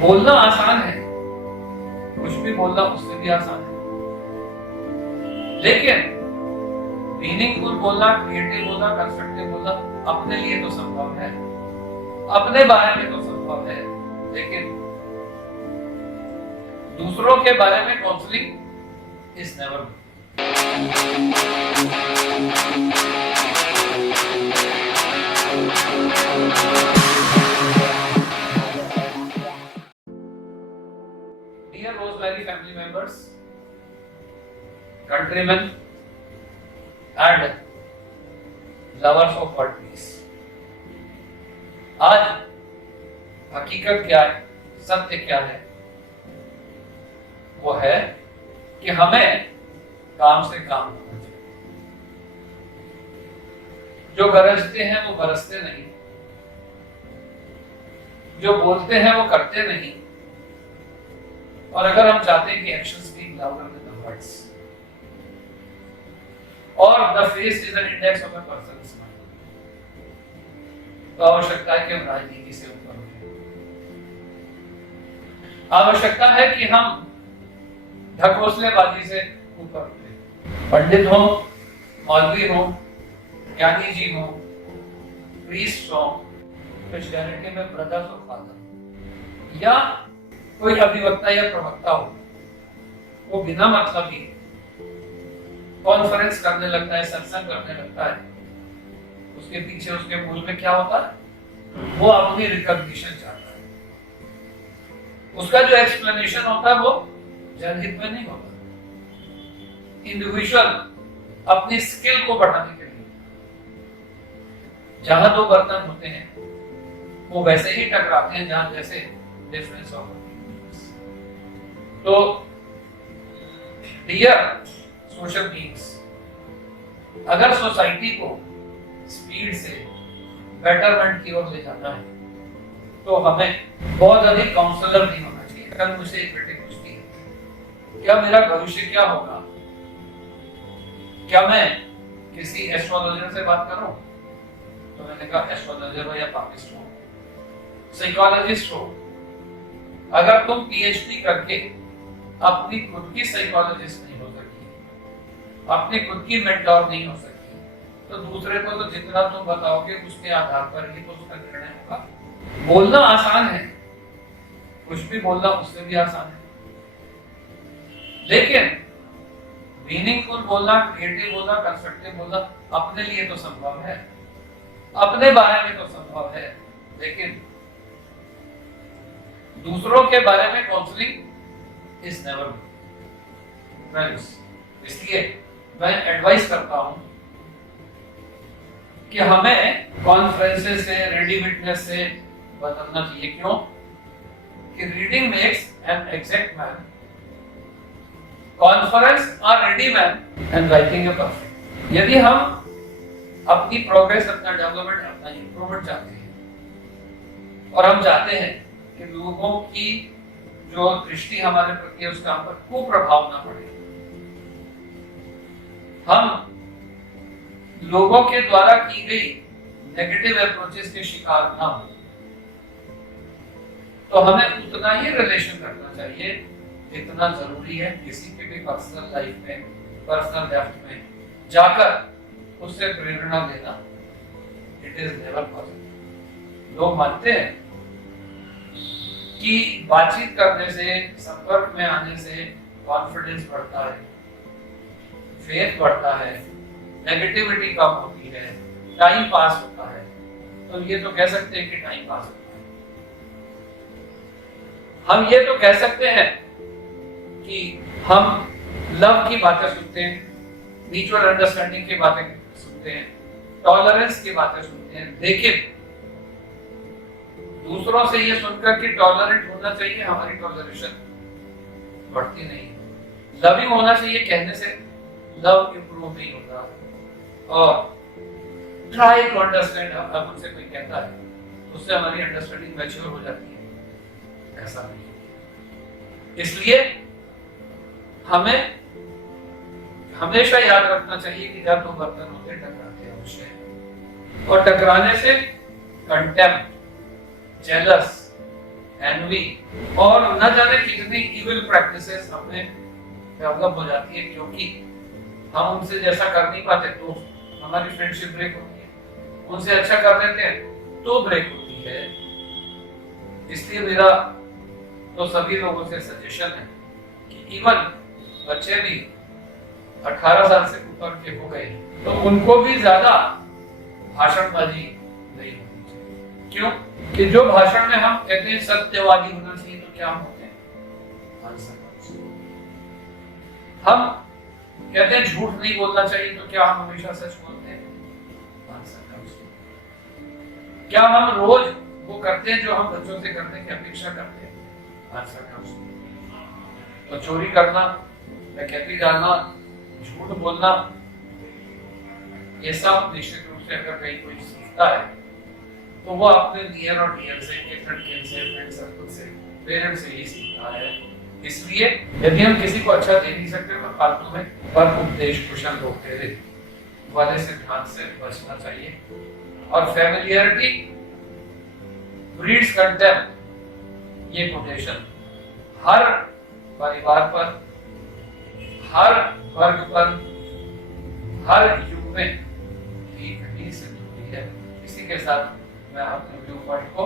बोलना आसान है, कुछ भी बोलना उससे भी आसान है, लेकिन मीनिंगफुल बोलना, क्रिएटिव बोलना, कंस्ट्रक्टिव बोलना अपने लिए तो संभव है, अपने बारे में तो संभव है, लेकिन दूसरों के बारे में counselling is never. Dear Rosemary family members, countrymen and lovers of world peace, आज हकीकत क्या है, सत्य क्या है? वो है कि हमें काम से काम करना चाहिए। जो गरजते हैं वो बरसते नहीं, जो बोलते हैं वो करते नहीं, और अगर हम चाहते हैं कि action speak louder than the words, और the face is an index of a person's mind, तो आवश्यकता है कि हम राजनीति से ऊपर उठें। आवश्यकता है कि हम ढकोसलेबाजी से ऊपर उठें। पंडित हो, मौलवी हो, ज्ञानी जी हो, प्रीस्ट हो, क्रिश्चियनिटी में ब्रदर्स और फादर, या कोई अभिवक्ता या प्रवक्ता हो, वो बिना मतलब ही कॉन्फ्रेंस करने लगता है, सत्संग करने लगता है, उसके पीछे उसके मूल में क्या होता है? वो अपनी रिकॉग्निशन चाहता है। उसका जो एक्सप्लेनेशन होता है वो जनहित में नहीं होता, इंडिविजुअल अपनी स्किल को बढ़ाने के लिए। जहां दो बर्तन होते हैं वो वैसे ही टकराते हैं जहां जैसे डिफरेंस ऑफ। तो डियर सोशल बीइंग्स, अगर सोसाइटी को स्पीड से बेटरमेंट की ओर ले जाना है तो हमें बहुत अधिक काउंसलर नहीं होना चाहिए। कल मुझे एक बेटी पूछती है, क्या मेरा भविष्य क्या होगा, क्या मैं किसी एस्ट्रोलॉजर से बात करूं? तो मैंने कहा एस्ट्रोलॉजर हो या पापिस्ट हो, साइकोलॉजिस्ट हो, अगर तुम पीएचडी करके अपनी खुद की साइकोलॉजिस्ट नहीं हो सकी, अपनी खुद की मेंटोर नहीं हो सकी, तो दूसरे को तो जितना तुम बताओगे उसके आधार पर ही तो उसका निर्णय होगा। बोलना आसान है, कुछ भी बोलना उससे भी आसान है, लेकिन मीनिंगफुल बोलना, क्रिएटिव बोलना, कंस्ट्रक्टिव बोलना अपने लिए तो संभव है, अपने बारे में तो संभव है, लेकिन दूसरों के बारे में काउंसलिंग इज नेवर। फ्रेंड्स, इसलिए मैं एडवाइस करता हूं कि हमें कॉन्फ्रेंसेस से, रेडी विटनेस से बदलना चाहिए। क्यों? कि reading makes an exact man, conference are ready man and writing a perfect. यदि हम अपनी प्रोग्रेस, अपना डेवलपमेंट, अपना इंप्रूवमेंट चाहते हैं और हम चाहते हैं कि लोगों की जो दृष्टि हमारे प्रति है उसका हम पर कुप्रभाव ना पड़े, हम लोगों के द्वारा की गई नेगेटिव अप्रोचेस के शिकार ना हो, तो हमें उतना ही रिलेशन करना चाहिए जितना जरूरी है किसी के भी पर्सनल लाइफ में, पर्सनल डेप्थ में जाकर उससे प्रेरणा लेना। It is never possible. लोग मानते हैं कि बातचीत करने से, संपर्क में आने से कॉन्फिडेंस बढ़ता है, फेथ बढ़ता है, नेगेटिविटी कम होती है, टाइम पास होता है। तो ये तो कह सकते हैं कि टाइम पास होता है। हम ये तो कह सकते हैं कि हम लव की बातें सुनते हैं, म्यूचुअल अंडरस्टैंडिंग की बातें सुनते हैं, टॉलरेंस की बातें सुनते हैं, लेकिन दूसरों से ये सुनकर कि टॉलरेंट होना चाहिए, हमारी टॉलरेशन बढ़ती नहीं। लविंग होना चाहिए कहने से लव इंप्रूव नहीं होता, और ट्राई टू अंडरस्टैंड अब उनसे कोई कहता है उससे हमारी अंडरस्टैंडिंग मैच्योर हो जाती है, ऐसा नहीं। इसलिए हमें हमेशा याद रखना चाहिए कि जब दो बर्तन होते टकराते अवश्य, और टकराने से कंटेम्प्ट, जेलस एनवी और न जाने कितनी इविल प्रैक्टिसेस हमें डेवलप हो जाती है, क्योंकि हम उनसे जैसा कर नहीं पाते तो हमारी फ्रेंडशिप ब्रेक होती है, उनसे अच्छा कर लेते हैं तो ब्रेक होती है। इसलिए मेरा तो सभी लोगों से सजेशन है कि इवन बच्चे भी 18 साल से ऊपर के हो गए तो उनको भी ज्यादा भाषणबाजी नहीं होनी चाहिए। क्यों? कि जो भाषण में हम कहते हैं सत्यवादी होना चाहिए, तो क्या हम होते हैं? हम कहते हैं झूठ नहीं बोलना चाहिए, तो क्या हम हमेशा सच बोलते हैं? क्या हम रोज वो करते हैं जो हम बच्चों से करने की अपेक्षा करते हैं? तो चोरी करना, डकैती डालना, झूठ बोलना, ये सब निश्चित रूप से अगर कहीं कोई सीखता है तो वो अपने नियर और डियर से, फ्रेंड सर्कल से, पेरेंट्स से ही सीखता है। इसलिए यदि हम किसी को अच्छा दे नहीं सकते तो फालतू में पर उपदेश कुशल लोग तेरे वाले सिद्धांत से बचना चाहिए। और फैमिलियरिटी ब्रीड्स कंटेम्प्ट, ये कोटेशन हर परिवार पर, हर वर्ग पर, हर युग में ठीक ही सिद्ध हुई है। इसी के साथ मैं अपने व्यू पॉइंट को